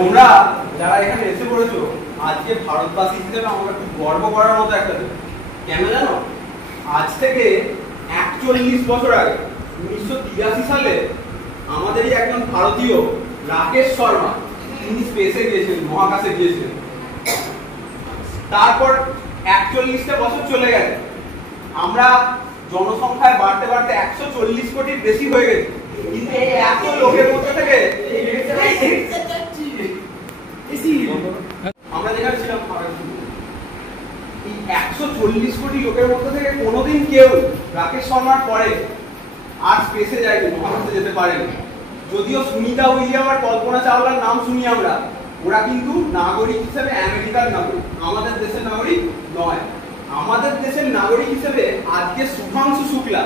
তোমরা যারা এখানে এসে পড়েছো আজকে ভারতবাসী হিসেবে আমাকে খুব গর্ব করার মতো একটা দিন। কেন জানো? আজ থেকে 41 বছর আগে 1983 সালে আমাদেরই একজন ভারতীয় রাকেশ শর্মা তিনি স্পেসে গিয়েছিলেন, মহাকাশে গিয়েছিলেন। তারপর 41টা বছর চলে গেছে, আমরা জনসংখ্যায় বাড়তে বাড়তে 140 কোটির বেশি হয়ে গেছে। কিন্তু এই এত লোকের মধ্যে থেকে আমরা যেখানে ছিলাম এই 140 কোটি লোকের মধ্যে থেকে কোনোদিন কেউ রাকেশ শর্মার পরে আর স্পেসে যায়নি, মহাকাশে যেতে পারেনি। যদিও সুনিতা উইলিয়াম আর কল্পনা চাওলার নাম শুনি আমরা, ওরা কিন্তু নাগরিক হিসেবে আমেরিকার নাগরিক, আমাদের দেশের নাগরিক নয়। আমাদের দেশের নাগরিক হিসেবে আজকে শুভাংশু শুক্লা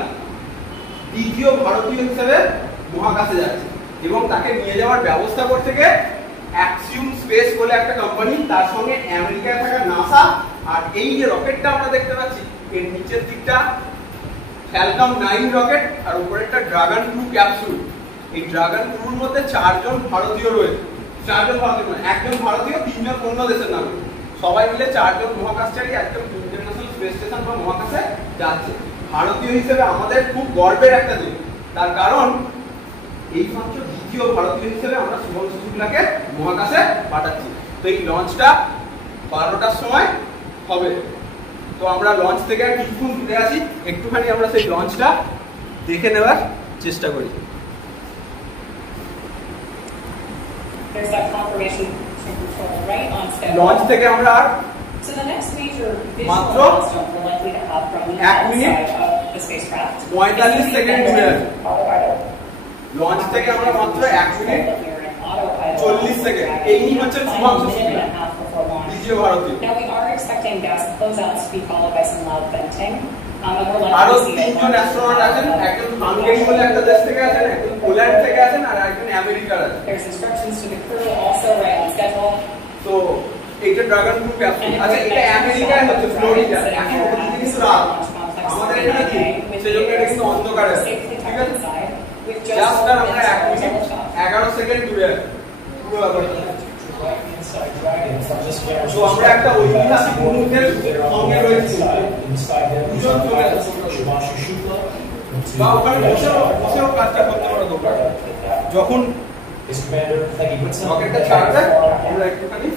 দ্বিতীয় ভারতীয় হিসেবে মহাকাশে যাচ্ছে এবং তাকে নিয়ে যাওয়ার ব্যবস্থা করতে গিয়ে অ্যাক্সিউম স্পেস বলে একটা কোম্পানি, তার সঙ্গে আমেরিকায় থাকা নাসা, আর এই যে রকেটটা আমরা দেখতে পাচ্ছি এর নিচের দিকটা ফ্যালকন 9 রকেট আর উপরেরটা ড্রাগন ক্রু ক্যাপসুল। এই ড্রাগন ক্রুর মধ্যে 4 জন ভারতীয় রয়েছে, 4 জন ভারতীয় নয়, একজন ভারতীয় 3 জন অন্য দেশের নাগরিক, সবাই মিলে 4 জন মহাকাশচারী একদম ইন্টারন্যাশনাল স্পেস স্টেশন বা মহাকাশে যাচ্ছে। ভারতীয় হিসেবে আমাদের খুব গর্বের একটা দিন, তার কারণ এই মাত্র দ্বিতীয় ভারতীয় হিসেবে আমরা শুভাংশু শুক্লাকে মহাকাশে পাঠাচ্ছি। তো এই লঞ্চটা 12টার সময় হবে। তো আমরা লঞ্চ থেকে কিছুক্ষণ দূরে আছি, একটুখানি আমরা সেই লঞ্চটা দেখে নেওয়ার চেষ্টা করি। লঞ্চ থেকে আমরা মাত্র 1 মিনিট 45 সেকেন্ড দূরে আছি। লঞ্চ থেকে আমরা মাত্র 1 মিনিট 40 সেকেন্ড। এই হচ্ছে শুভাংশু শুক্লা, দ্বিতীয় ভারতীয়। আরো 3 জন অ্যাস্ট্রোনট আছেন, একজন হাঙ্গেরি বলে একটা দেশ থেকে আছেন, একজন পোল্যান্ড থেকে আছেন, আর একজন আমেরিকার আছেন। তো এইটা ড্রাগন ক্রু ক্যাপসুল। আচ্ছা, এটা আমেরিকায় হচ্ছে, ফ্লোরিডা। এখন ওখানে কিন্তু রাত, আমাদের এখানে কি, সেজন্য এটা কিন্তু অন্ধকার আছে। ঠিক আছে, জাস্ট আর আমরা 1 মিনিট 11 সেকেন্ড দূরে আছি পুরো ব্যাপারটা। তো আমরা একটা ঐতিহাসিক মুহূর্তের সঙ্গে রয়েছি, দুজন চলে আসছে বা ওখানে বসেও কাজটা করতে পারো তোমরা। যখন রকেটটা ছাড়বে আমরা একটুখানি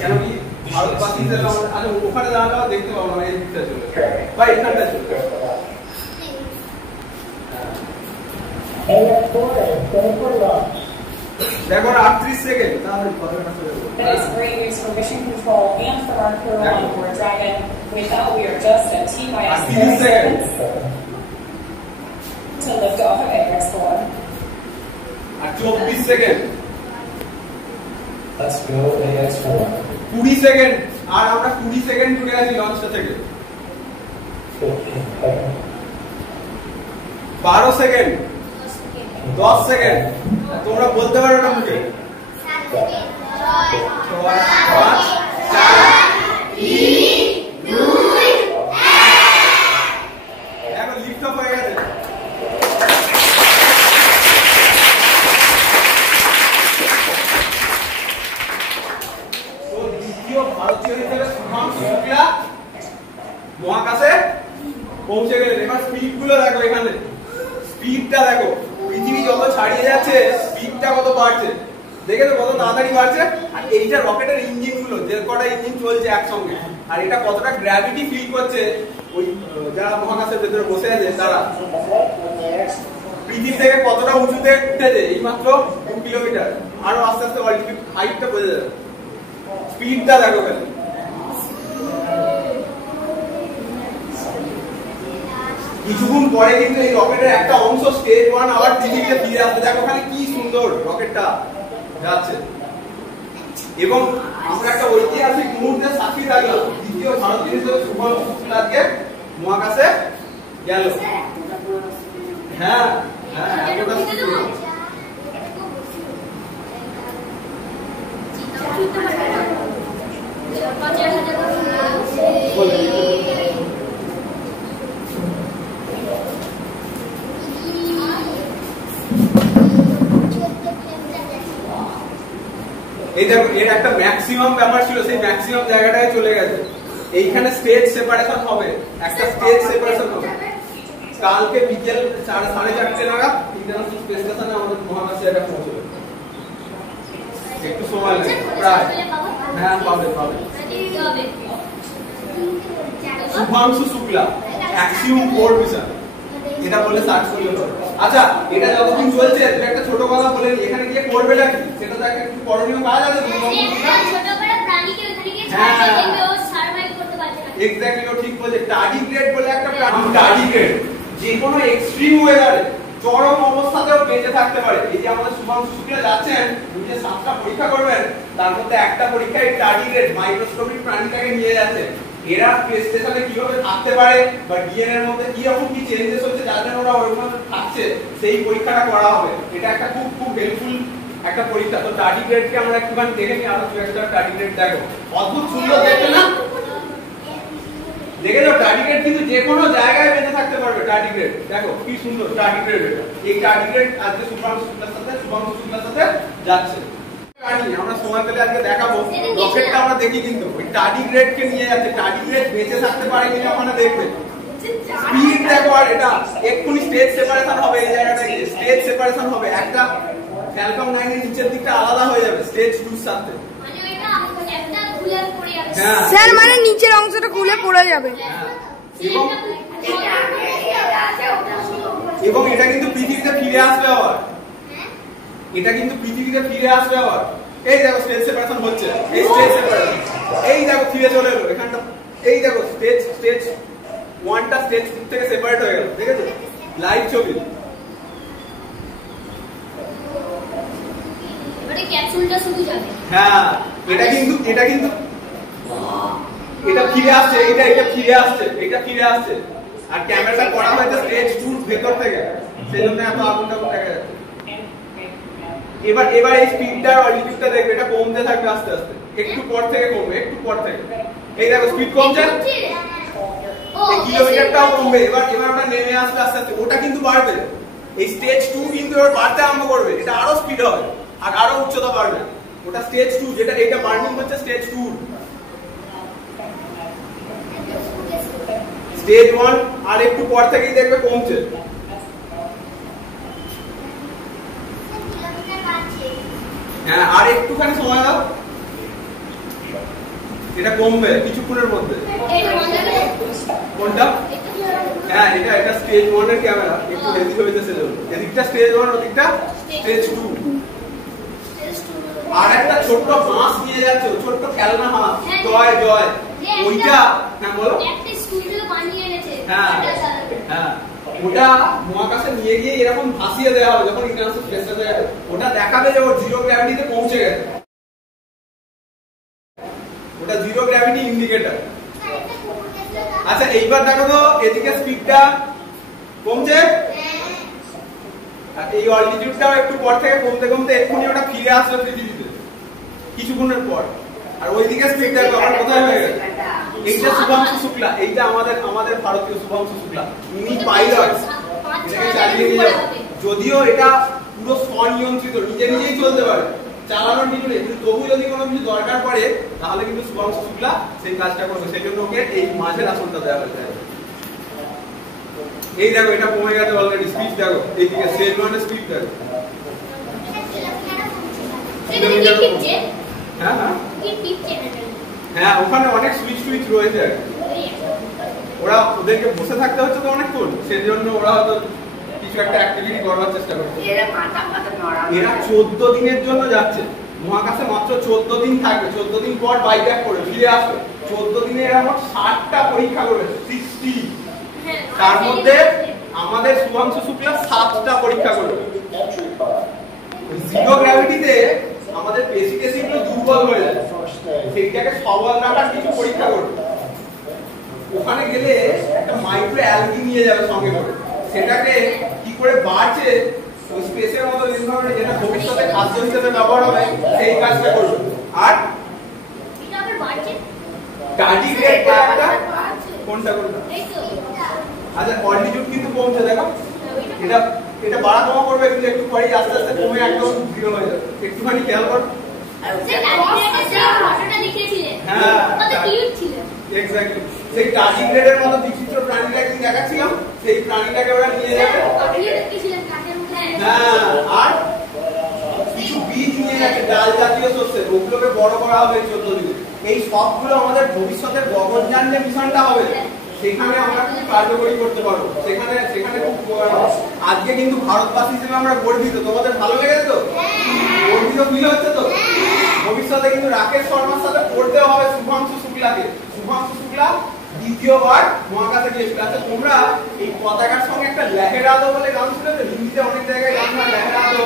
কেন কি ভারতবাসী হিসেবে আচ্ছা ওখানে দাঁড়াটা দেখতে পাবো না, এই দিকটা চলে বা এখানটা চলে। দেখো 38 সেকেন্ড, তাহলে কথাটা চলে যাবে। That is great news for mission control and for our crew on board Dragon. With that, we are just at T-minus 30 seconds to lift off of AX4. আর 24 second. Let's go AX4. 20 second, আর আমরা 20 second দূরে আছি লঞ্চটা থেকে। 12 second, 10 second. তোমরা বলতে পারো না মুখে। 5 4 3 2 1 এখন লিফট অফ হয়ে গেছে। তো দ্বিতীয় ভারতীয় হিসেবে শুভাংশু শুক্লা মহাকাশে পৌঁছে গেলেন। এবার স্পিড গুলো দেখো, এখানে স্পিডটা দেখো, পৃথিবী যত ছাড়িয়ে যাচ্ছে স্পিডটা কত বাড়ছে, দেখে তো কত তাড়াতাড়ি বাড়ছে। আর এইটা রকেটের ইঞ্জিন গুলো, যে কটা ইঞ্জিন চলছে একসঙ্গে, আর এটা কতটা গ্র্যাভিটি ফিল করছে ওই যারা মহাকাশের ভেতরে বসে আছে তারা, পৃথিবী থেকে কতটা উঁচুতে উঠেছে এই মাত্র 2 কিলোমিটার। আরো আস্তে আস্তে অল্টিটিউড হাইটটা বোঝা যাবে, স্পিডটা দেখো খালি। কিছুক্ষণ পরে কিন্তু এই রকেটের একটা অংশ স্টেজ 1 আবার পৃথিবীতে ফিরে আসবে। দেখো খালি কি সুন্দর রকেটটা যাচ্ছে। এবং আমরা একটা ঐতিহাসিক মুহূর্তের সাক্ষী থাকলাম, দ্বিতীয় ভারতীয় হিসেবে শুভাংশু শুক্লাকে মহাকাশে গেল। হ্যাঁ হ্যাঁ, এতটা সুন্দর। এই দেখো এর একটা ম্যাক্সিমাম ব্যাপার ছিল, সেই ম্যাক্সিমাম জায়গাটায় চলে গেছে। এইখানে স্টেজ সেপারেশন হবে, একটা স্টেজ সেপারেশন হবে। কালকে বিকেল 4:30 নাগাদ ইন্টারন্যাশনাল স্পেস স্টেশনে আমাদের মহাকাশে এটা পৌঁছবে। একটু সময় লাগবে প্রায়। হ্যাঁ পাবে। শুভাংশু শুক্লা, অ্যাক্সিওম 4 মিশন, এটা বলে সার্চ করলে হবে। আচ্ছা এটা যতদিন চলছে তুমি একটা ছোট কথা বলে নি, এখানে গিয়ে করবে নাকি সেটা তো একটা একটু করণীয় কাজ আছে। ছোট বড় প্রাণীকে ওখানে গিয়ে ছাড়তে দেবে, ও সার্ভাইভ করতে পারছে না। এক্স্যাক্টলি ও ঠিক বলেছে। টার্ডিগ্রেড বলে একটা প্রাণী, টার্ডিগ্রেড যে কোনো এক্সট্রিম ওয়েদারে চরম অবস্থাতেও বেঁচে থাকতে পারে। এই যে আমাদের শুভাংশু শুক্লা যাচ্ছেন, উনি যে 7টা পরীক্ষা করবেন তার মধ্যে একটা পরীক্ষায় টার্ডিগ্রেড মাইক্রোস্কোপিক প্রাণীটাকে নিয়ে যাচ্ছে। এরা স্পেস স্টেশনে কিভাবে থাকতে পারে বা ডিএনএ এর মধ্যে কি রকম কি চেঞ্জেস হচ্ছে যার জন্য ওরা ওরকম থাকছে, সেই পরীক্ষাটা করা হবে। এটা একটা খুব হেল্পফুল একটা পরীক্ষা। তো টার্ডিগ্রেডকে আমরা একটুখানি দেখে নিই, আরো দু একটা টার্ডিগ্রেড দেখো, অদ্ভুত সুন্দর দেখতে না? দেখে যাও টার্ডিগ্রেড কিন্তু যে কোনো জায়গায় বেঁচে থাকতে পারবে। টার্ডিগ্রেড দেখো কি সুন্দর টার্ডিগ্রেড। এটা এই টার্ডিগ্রেড আজকে শুভাংশু শুক্লার সাথে যাচ্ছে। আমরা সময় পেলে আজকে দেখাবো। রকেটটা আমরা দেখি কিন্তু ওই টার্ডিগ্রেড কে নিয়ে যাচ্ছে। টার্ডিগ্রেড বেঁচে থাকতে পারে কিনা ওখানে দেখবে। স্পিড দেখো, আর এটা এক্ষুনি স্টেজ সেপারেশন হবে। এই জায়গাটায় স্টেজ সেপারেশন হবে, একটা ফ্যালকন 9 এর নিচের দিকটা আলাদা হয়ে যাবে স্টেজ 2 এর সাথে। মানে এটা একটা খুলে পড়ে যাবে স্যার, মানে নিচের অংশটা খুলে পড়ে যাবে। এবং এটা কিন্তু পৃথিবীতে ফিরে আসবে আবার। এটা কিন্তু পৃথিবীতে ফিরে আসবে আবার। এই দেখো স্টেজ সেপারেশন হচ্ছে, এই স্টেজ সেপারেশন, এই দেখো ফিরে চলে এলো এখানটা। এই দেখো স্টেজ 1টা স্টেজ 2 থেকে সেপারেট হয়ে গেল, দেখেছো? লাইভ ছবি। এবারে ক্যাপসুলটা শুধু যাবে। হ্যাঁ এটা কিন্তু এটা ফিরে আসছে, এটা ফিরে আসছে। আর ক্যামেরাটা করা হয়েছে স্টেজ 2 ভেতর থেকে, সেজন্য এত আগুনটা দেখা যাচ্ছে। এবার এই স্পিডটা অল্টিটিউডটা দেখবে, এটা কমতে থাকবে আস্তে আস্তে, একটু পর থেকে কমবে, একটু পর থেকে। এই দেখো স্পিড কমছে, এই কিলোমিটারটাও কমবে। এবার ওটা নেমে আসবে আস্তে আস্তে, ওটা কিন্তু বাড়বে। এই স্টেজ 2 কিন্তু এবার বাড়তে আরম্ভ করবে, এটা আরো স্পিড হবে আর আরো উচ্চতা বাড়বে। ওটা স্টেজ 2, যেটা এটা বার্নিং হচ্ছে স্টেজ 2। স্টেজ 1 আর একটু পর থেকেই দেখবে কমছে। হ্যাঁ আর একটুখানি সময় দাও, এটা কমবে কিছুক্ষণের মধ্যে। কোনটা? হ্যাঁ এটা স্টেজ 1 এর ক্যামেরা, একটু হেভি হয়েছে সেজন্য। এদিকটা স্টেজ 1, ওদিকটা স্টেজ 2। আর একটা ছোট্ট হাঁস নিয়ে যাচ্ছে, ছোট্ট খেলনা হাঁস, জয় ওইটা। হ্যাঁ বলো। একটা স্টুডিও বানিয়ে এনেছে। হ্যাঁ ওটা মহাকাশে নিয়ে গিয়ে এরকম ভাসিয়ে দেওয়া হবে যখন ইন্টারন্যাশনাল স্পেস স্টেশনে। ওটা দেখাবে যে ও জিরো গ্র্যাভিটিতে পৌঁছে গেছে। ওটা জিরো গ্র্যাভিটি ইন্ডিকেটর। আচ্ছা এইবার দেখো তো এদিকে স্পিডটা কমছে, আর এই অল্টিটিউডটাও একটু পর থেকে কমতে এক্ষুনি ওটা ফিরে আসবে পৃথিবীতে কিছুক্ষণের পর। আর ওইদিকে স্পিডটা আবার কোথায় হয়ে গেছে? এইটা শুভাংশু শুক্লা, এইটা আমাদের ভারতীয় শুভাংশু শুক্লা, ইনি পাইলট। এটাকে চালিয়ে নিয়ে যাবে। যদিও এটা পুরো স্বনিয়ন্ত্রিত, নিজেই চলতে পারে, চালানোর কিছু নেই, কিন্তু তবু যদি কোনো কিছু দরকার পড়ে তাহলে কিন্তু শুভাংশু শুক্লা সেই কাজটা করবে। সেই জন্য ওকে এই মাঝের আসনটা দেওয়া হয়েছে। এই দেখো এটা কমে গেছে অলরেডি, স্পিড দেখো, এইদিকে স্টেজ 1 এর স্পিড দেখো। হ্যাঁ ওখানে অনেক সুইচ রয়েছে। ওরা ওদেরকে বসে থাকতে হচ্ছে তো অনেকক্ষণ, সেজন্য ওরা হয়তো কিছু একটা অ্যাক্টিভিটি করার চেষ্টা করছে। এরা 14 দিনের জন্য যাচ্ছে মহাকাশে, মাত্র 14 দিন থাকবে। 14 দিন পর বাইব্যাক করে ফিরে আসবে। 14 দিনে এরা মোট 60টা পরীক্ষা করবে, 60। তার মধ্যে আমাদের শুভাংশু শুক্লা 7টা পরীক্ষা করবে। জিরো গ্র্যাভিটিতে আমাদের পেশি একটু দুর্বল হয়ে যায়, সেইটাকে সবল রাখার কিছু পরীক্ষা করবে। ওখানে গেলে একটা মাইক্রো অ্যালগি নিয়ে যাবে সঙ্গে করে, সেটাকে কি করে বাড়ছে ওই স্পেসের মতো এনভায়রনমেন্টে, যেটা ভবিষ্যতে খাদ্য হিসেবে ব্যবহার হবে, সেই কাজটা করবে। আর এটা আবার বাড়ছে টার্ডিগ্রেড কোনটা আচ্ছা অল্টিটিউড কিন্তু কমছে, দেখো এটা বাড়া কমা করবে, কিন্তু একটু পরেই আস্তে আস্তে কমে একদম জিরো হয়ে যাবে। একটুখানি খেয়াল করো, যে টার্গেটের যে ফটোটা দেখিয়েছিলেন হ্যাঁ কত কিউট ছিল এক্স্যাক্টলি সেই টার্গেটের মতো বিচিত্র প্রাণীটা একদিন দেখাচ্ছিলাম সেই প্রাণীটাকে ওরা নিয়ে যাবে কিউট দেখিয়েছিলেন কাঠের মুখে হ্যাঁ আর কিছু বীজ নিয়ে যাচ্ছে ডাল জাতীয় শস্যের ওগুলোকে বড় করা হবে 14 দিনে এই সবগুলো আমাদের ভবিষ্যতের গগনযান যে মিশনটা হবে সেখানে আমরা খুব কার্যকরী করতে পারবো সেখানে খুব আজকে কিন্তু ভারতবাসী হিসেবে আমরা গর্বিত তোমাদের ভালো লেগেছে তো গর্বিত ফিল হচ্ছে তো ভবিষ্যতে কিন্তু রাকেশ শর্মার সাথে পড়তেও হবে শুভাংশু শুক্লাকে শুভাংশু শুক্লা দ্বিতীয়বার মহাকাশে গিয়েছিল আচ্ছা তোমরা এই পতাকার সঙ্গে একটা লেহেরা দো বলে গান শুনেছো হিন্দিতে অনেক জায়গায় গান হয় লেহেরা দো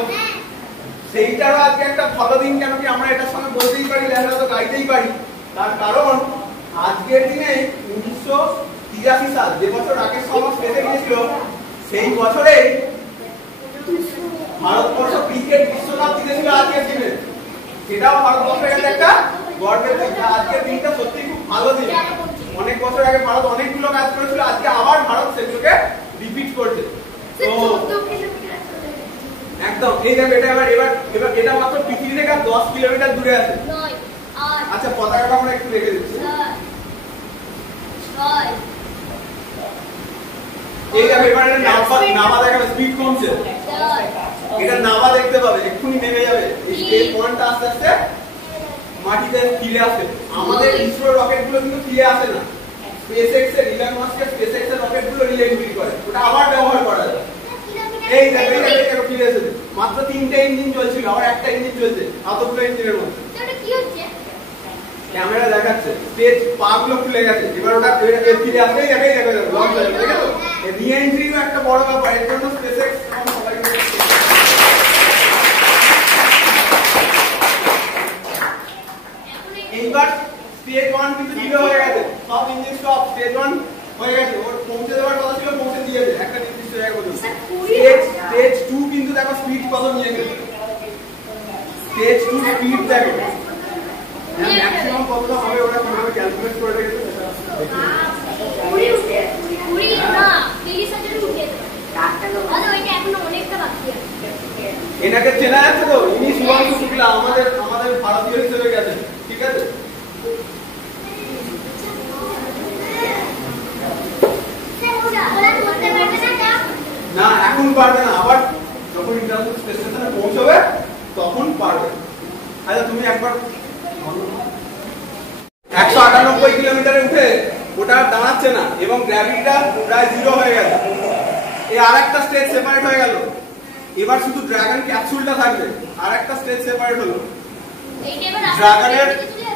সেইটারও আজকে একটা ভালো দিন কেন কি আমরা এটার সঙ্গে বলতেই পারি লেহেরা দো গাইতেই পারি তার কারণ আজকের দিনে 1983 সাল যে বছর রাকেশ শর্মা স্পেসে গিয়েছিল সেই বছরে ভারতবর্ষ ক্রিকেট বিশ্বকাপ জিতেছিল আজকের দিনে সেটাও ভারতবর্ষের কাছে একটা গর্বের দিন আজকের দিনটা সত্যি খুব ভালো দিন অনেক বছর আগে ভারত অনেকগুলো কাজ করেছিল আজকে আবার ভারত সেগুলোকে রিপিট করছে তো একদম এই দেখো এটা এবার এটা মাত্র পৃথিবী থেকে 10 কিলোমিটার দূরে আছে আচ্ছা পতাকাটা আমরা একটু রেখে দিচ্ছি এই দেখো এবার এটা নামা দেখাবে স্পিড কমছে এটা নামা দেখতে পাবে এক্ষুনি নেমে যাবে এই স্পেস পয়েন্টটা আস্তে আস্তে মাটিতে ফিরে আসে আমাদের ইসরো রকেট গুলো কিন্তু ফিরে আসে না SpaceX এর ইলন মাস্কের SpaceX এর রকেট গুলো রিলেটিভিটি করে ওটা আবার ব্যবহার করা যায় এই দেখো ফিরে এসেছে মাত্র 3টে ইঞ্জিন চলছিল আবার একটা ইঞ্জিন চলছে এতগুলো ইঞ্জিনের মধ্যে এটা কি হচ্ছে ক্যামেরা দেখাচ্ছে স্টেজ পা গুলো খুলে গেছে এবার ওটা ফিরে আসবেই দেখো লঞ্চ হয়ে গেছে দেখো রি-এন্ট্রিও একটা বড় ব্যাপার এর জন্য SpaceX এইবার স্টেজ 1 কিন্তু জিরো হয়ে গেছে সব ইঞ্জিন স্টপ স্টেজ 1 হয়ে গেছে ওর পৌঁছে দেওয়ার কথা ছিল পৌঁছে দিয়েছে একটা নির্দিষ্ট জায়গা পর্যন্ত স্টেজ 2 কিন্তু দেখো স্পিড কত নিয়ে গেছে স্টেজ 2 স্পিড দেখো ম্যাক্সিমাম কতটা হবে ওরা কিভাবে ক্যালকুলেট করে রেখেছে কুড়ি না মিলিসেকেন্ড উঠে আরে ওইটা এখনো অনেকটা বাকি আছে এনাকে চেনা যাচ্ছে তো ইনি শুভাংশু শুক্লা আমাদের ভারতীয় হিসেবে গেছেন ঠিক আছে না এখন পারবে না আবার যখন ইন্টারন্যাশনাল স্পেস স্টেশনে পৌঁছবে তখন পারবে আচ্ছা তুমি একবার 198 কিলোমিটারে উঠে ওটা দাঁড়াচ্ছে না এবং গ্র্যাভিটিটা প্রায় জিরো হয়ে গেছে এই আরেকটা স্টেজ সেপারেট হয়ে গেল এবার শুধু ড্রাগন ক্যাপসুলটা থাকবে আরেকটা স্টেজ সেপারেট হলো ড্রাগনের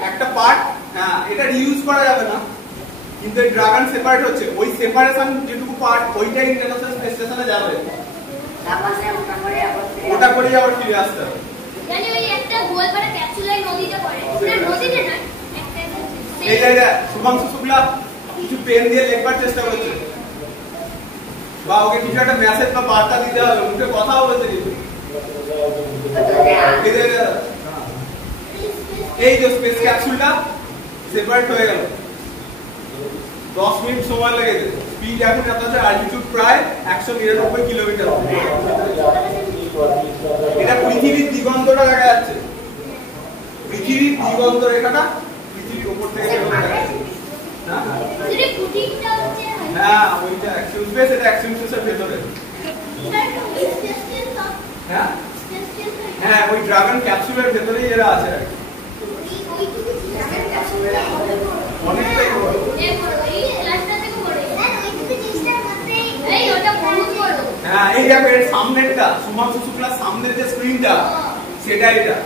একটা পার্ট হ্যাঁ এটা রিইউজ করা যাবে না কিন্তু এই ড্রাগন সেপারেট হচ্ছে ওই সেপারেশন যেটুকু পার্ট ওইটাই ইন্টারন্যাশনাল স্পেস স্টেশনে যাবে ওটা করে আবার ফিরে আসতে হবে জানি ওই একটা গোল করে ক্যাপসুলাই নদীতে পড়ে না নদীতে না এই জায়গা শুভাংশু শুক্লা কিছু পেন দিয়ে লেখবার চেষ্টা করছে বা ওকে কিছু একটা মেসেজ বা বার্তা দিতে হবে মুখে কথাও বলতে দিতে এই যে স্পেস ক্যাপসুলটা সেপারেট হয়ে গেল 10 মিনিট সময় লেগেছে স্পিড এখন এত আছে অল্টিটিউড প্রায় 199 কিলোমিটার এটা পৃথিবীর দিগন্তটা দেখা যাচ্ছে পৃথিবীর দিগন্ত রেখাটা পৃথিবীর উপর থেকে দেখা যাচ্ছে না এটা কুটিটা হচ্ছে হ্যাঁ ওইটা অ্যাকশন স্পেস এটা অ্যাকশন স্পেসের ভেতরে হ্যাঁ হ্যাঁ ওই ড্রাগন ক্যাপসুলের ভেতরেই এরা আছে অনেকটাই বড় হ্যাঁ এই দেখো এর সামনেরটা শুভাংশু শুক্লার সামনের যে স্ক্রিনটা সেটা এটা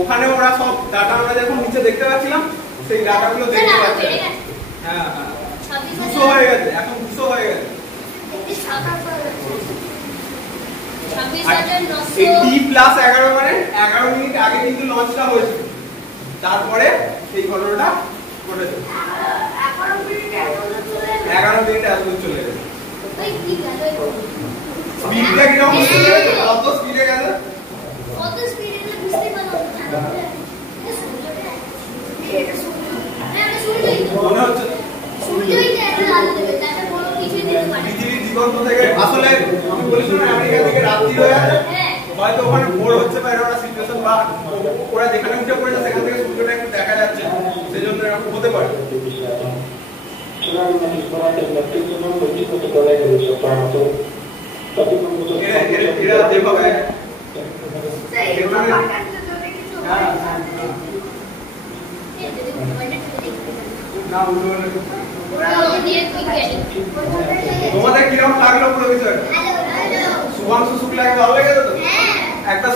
ওখানে ওরা সব ডাটা আমরা যখন নিচে দেখতে পাচ্ছিলাম সেই ডাটাগুলো দেখতে পাচ্ছি হ্যাঁ হ্যাঁ 200 হয়ে গেছে এখন 200 হয়ে গেছে এই T+11 মানে 11 মিনিট আগে কিন্তু লঞ্চটা হয়েছিল তারপরে এই ঘটনাটা ঘটেছে 11 মিনিট এত দূর চলে গেছে স্পিডটা কিরকম কত স্পিডে গেছে কত স্পিডে গেলে বুঝতে পারলাম না মনে হচ্ছে পৃথিবীর দিগন্ত থেকে আসলে আমি বলেছিলাম আমেরিকা থেকে রাত্রি হয়ে যাবে হয়তো ওখানে ভোর হচ্ছে বা এরকম একটা সিচুয়েশন বা ওরা যেখানে উঠে পড়েছে সেখান থেকে সূর্যটা একটু দেখা যাচ্ছে, সেজন্য এরকম হতে পারে। এরা যেভাবে না তোমাদের কিরকম লাগলো পুরো বিষয়? শুভাংশু শুক্লাকে ভালো লেগেছে তো? একটা